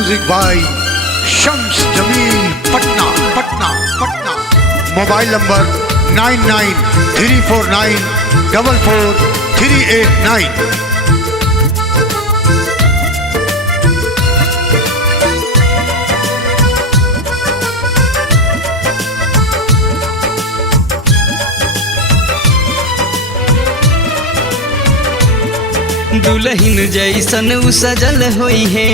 Music by Shams Jamil Patna Patna Patna. Mobile number 9934944389। दुल्हन जैसन उ सजल होई है,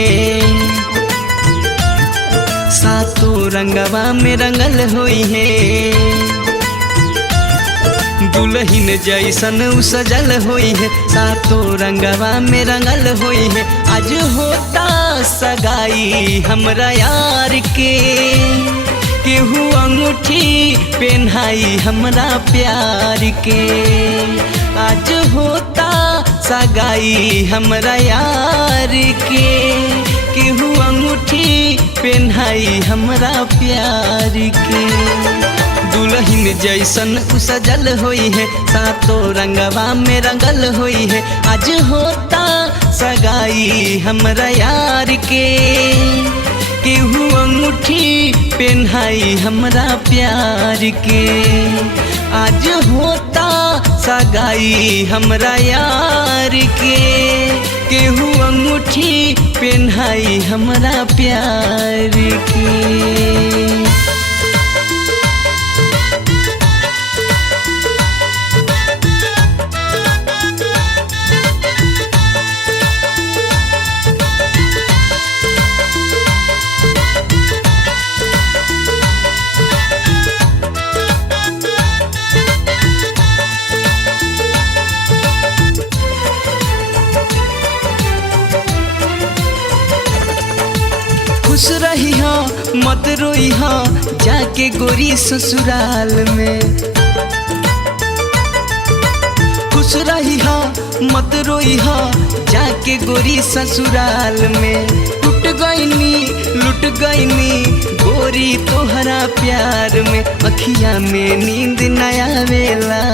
सातों रंगवा में रंगल होई है। दुल्हन जैसन उ सजल होई है, सातों रंगवा में रंगल होई है। आज होता सगाई हमरा यार के, केहू अंगूठी पहनाई हमरा प्यार के। आज होता सगाई हमरा यार के, केहू अंगूठी पहनाई हमरा प्यार के। दुल्हन जैसन उ सजल होई है, सातों रंगवा में रंगल होई है। आज होता सगाई हमरा यार के, केहू अंगूठी पहनाई हमरा प्यार के। आज होता सगाई हमरा यार के, केहू अंगूठी पहनाई हमरा प्यार के। खुश रही हो मत रोई हो जाके गोरी ससुराल में। खुश रही हो मत रोई हो जाके गोरी ससुराल में। लुट गईनी गोरी तोहरा प्यार में। अखिया में नींद न आवेला,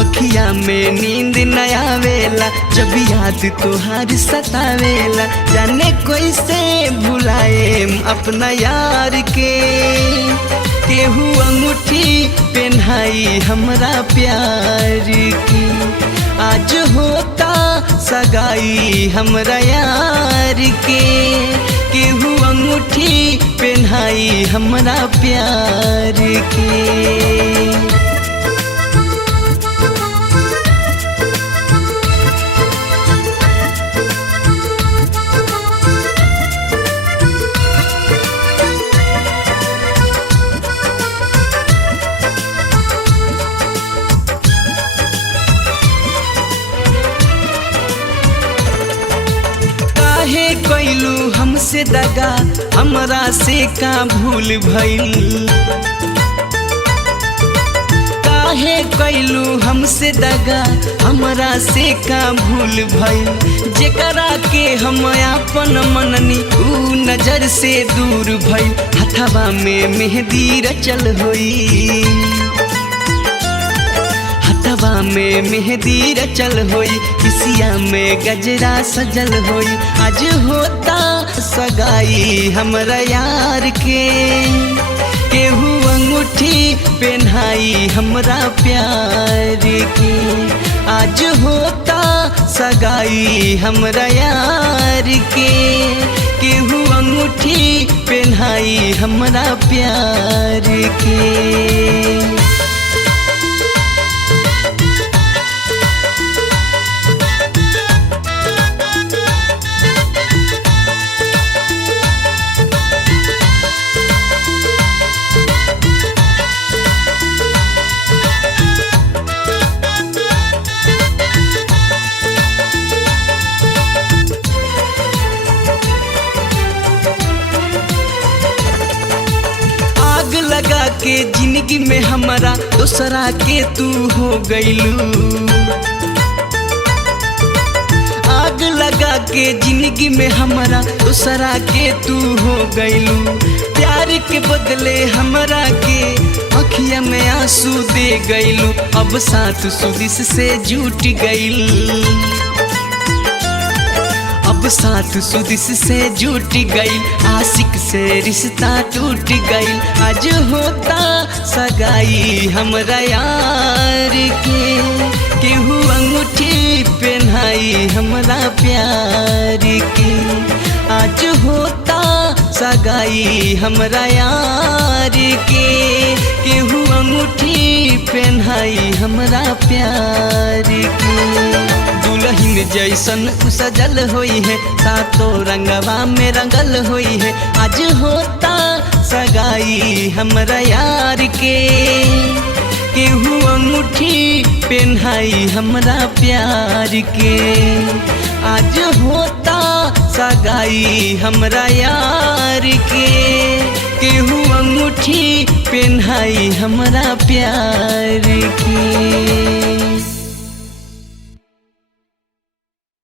अखिया में नींद न आवेला, जब याद तोहार सतावेला। जाने कैसे भुलाए अपना यार के, केहू अंगूठी पहनाई हमरा प्यार की। आज होता सगाई हमरा यार के, केहू अंगूठी पहनाई हमरा प्यार के। कैलू हमसे दगा, हमरा से का भूल भइल। काहे कैलू हमसे दगा, हमरा से का भूल भइल। जेकरा के हम आपन मननी ऊ नजर से दूर भइल। हथवा में मेहंदी रचल होई, हथवा में मेहंदी रचल होई, किसिया में गजरा सजल होई। आज होता सगाई हमरा यार के, केहू अंगूठी पहनाई हमरा प्यार के। आज होता सगाई हमरा यार के, केहू अंगूठी पहनाई हमरा प्यार के। लगा के जिंदगी में हमारा दूसरा के तू हो गईलू। आग लगा के जिंदगी में हमारा दूसरा के तू हो गईलू। प्यार के बदले हमरा के अखिया में आंसू दे गईलू। अब साथ सुदिस से जुट गईल, अब अब साथ सुदिस से जुट गई, आशिक से रिश्ता टूट गई। आज होता सगाई हमरा यार के, केहू अंगूठी पहनाई हमरा प्यार के। आज होता सगाई हमरा यार के, केहू अंगूठी पहनाई हमरा प्यार के। दुल्हन जैसन सजल होई है, सातों रंगवा में रंगल होई है। आज होता सगाई हमरा यार के, केहू अंगूठी पहनाई हमरा प्यार के। आज होता सगाई हमरा यार के, केहू अंगूठी पहनाई हमरा प्यार के।